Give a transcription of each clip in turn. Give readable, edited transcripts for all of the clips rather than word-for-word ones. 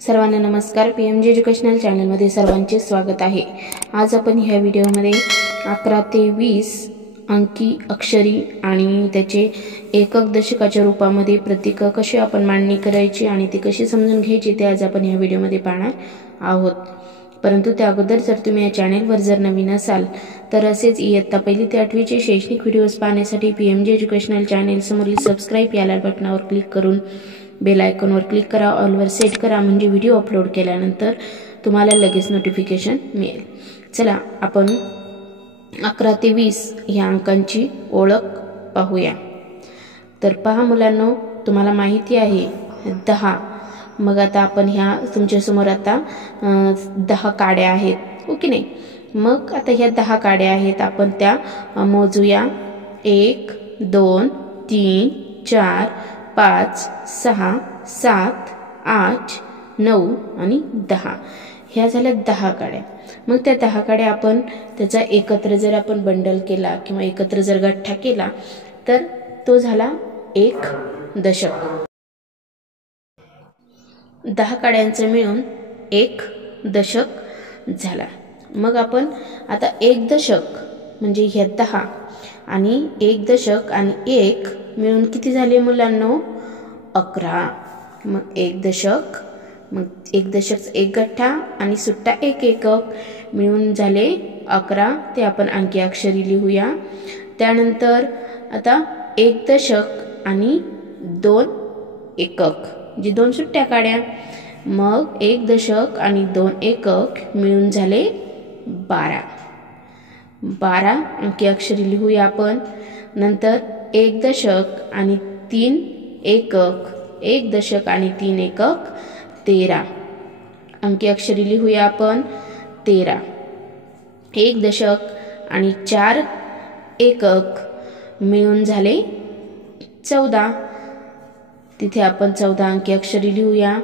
सर्वांना नमस्कार। PMG educational चॅनलमध्ये सर्वांचे स्वागत आहे। आज आपण ह्या व्हिडिओमध्ये 11 ते 20 अंकी अक्षरी आणि त्याचे एकक दशकाच्या रूपामध्ये प्रतीक कशी आपण मांडणी करायची आणि ती कशी समजून घ्यायची ते आज आपण ह्या व्हिडिओमध्ये पाहणार आहोत। परंतु त्या अगोदर जर तुम्ही या चॅनलवर जर नवीन असाल तर असेच इयत्ता 1 ते 8 चे शैक्षणिक व्हिडिओज पाहण्यासाठी पीएमजी एज्युकेशनल चॅनल समोरील सबस्क्राइब या लाल बटनावर क्लिक करून बेल आयकॉनवर क्लिक करा, ऑलवर सेट करा, म्हणजे व्हिडिओ अपलोड केल्यानंतर तुम्हाला लगेच नोटिफिकेशन मिळेल। चला आपण 11 ते 20 ह्या अंकांची ओळख पाहूया। तर पहा मुलांनो, तुम्हाला माहिती आहे 10। मग आता आपण ह्या तुमच्या समोर आता 10 काड्या आहेत, हो की नाही। मग आता ह्या 10 काड्या आहेत, आपण त्या मोजूया। 1 2 3 4 5 6 7 8 9 आणि 10 ह्या झाल्या 10 काड्या। मग त्या 10 काड्या आपण त्याचा एकत्र जर आपण बंडल केला किंवा एकत्र जर गठ्ठा केला तर तो झाला एक दशक। 10 काड्यांचे मिळून एक दशक झाला। मग आपण आता एक दशक म्हणजे ह्या 10 आणि एक दशक आणि एक मिळून किती झाले मुलांनो? 11। मग एक दशक, मग एक दशक एक गठ्ठा आणि सुट्टा एक एकक मिळून झाले 11। ते आपण अंकी अक्षरी लिहूया। त्यानंतर आता एक दशक आणि 2 एकक जी 2 सुट्ट्या काड्या, मग एक दशक आणि 2 एकक मिळून झाले 12। 12 अंकी अक्षरी लिहूया आपण। नंतर एक दशक आणि 3 एकक, एक दशक आणि 3 एकक 13 अंकी अक्षरी लिहूया आपण। 13 एक दशक आणि 4 एकक मिळून झाले 14। तिथे आपण 14 अंकी अक्षरी लिहूया।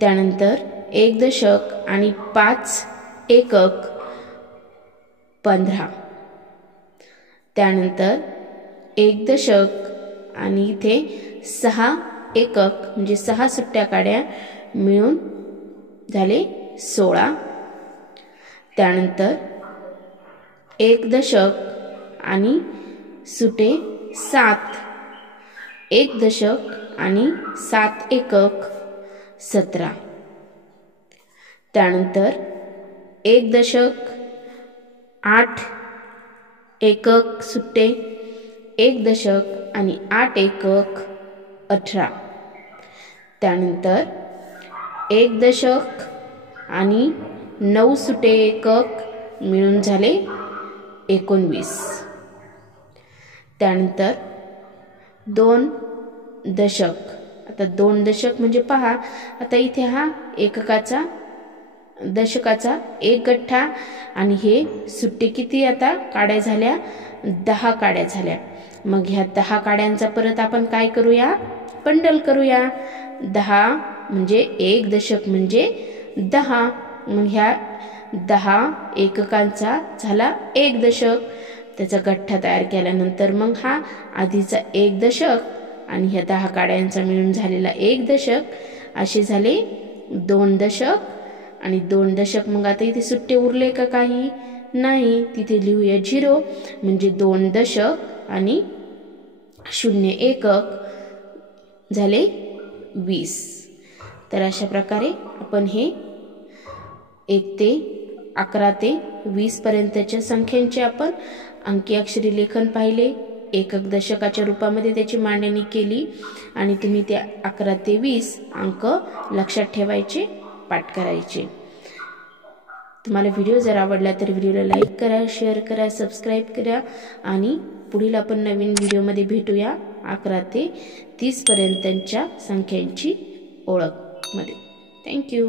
त्यानंतर एक दशक आणि 5 एकक 15। त्यानंतर एक दशक आणि इथे 6 एकक म्हणजे 6 सुट्ट्या काड्या मिळून झाले 16। त्यानंतर एक दशक आणि सुटे 7, एक दशक आणि 7 एकक 17। त्यानंतर एक दशक 8 एकक सुट्टे, एक दशक आणि 8 एकक 18। त्यानंतर एक दशक आणि 9 सुटे एकक मिळून झाले 19। त्यानंतर 2 दशक, आता 2 दशक म्हणजे पहा, आता इथे हा एककाचा दशकाचा एक गठ्ठा आणि हे सुट्टे किती आता काड्या झाल्या? 10 काड्या झाल्या। मग ह्या 10 काड्यांचा परत आपण काय करूया? बंडल करूया। 10 म्हणजे एक दशक म्हणजे 10, मग ह्या 10 एककांचा झाला एक दशक। त्याचा गठ्ठा तयार केल्यानंतर मग हा आधीचा एक दशक आणि ह्या 10 काड्यांचा मिळून झालेला एक दशक असे झाले 2 दशक आणि 2 दशक। मग आता इथे सुट्टे उरले का? काही नाही, तिथे लिहूया 0, म्हणजे 2 दशक आणि 0 एकक झाले 20। तर अशा प्रकारे आपण हे 1 ते 11 ते 20 पर्यंतच्या संख्यांचे आपण अंकी अक्षरी लेखन पाहिले, एकक दशकाच्या रूपामध्ये त्याची मांडणी केली आणि तुम्ही त्या 11 ते 20 अंक लक्षात ठेवायचे, पाठ करायचे। तुम्हाला व्हिडिओ जर आवडला तर व्हिडिओला लाईक करा, शेअर करा, सबस्क्राइब करा आणि पुढील आपण नवीन व्हिडिओमध्ये भेटूया 11 ते 30 पर्यंतच्या संख्यांची ओळख मध्ये। थँक्यू।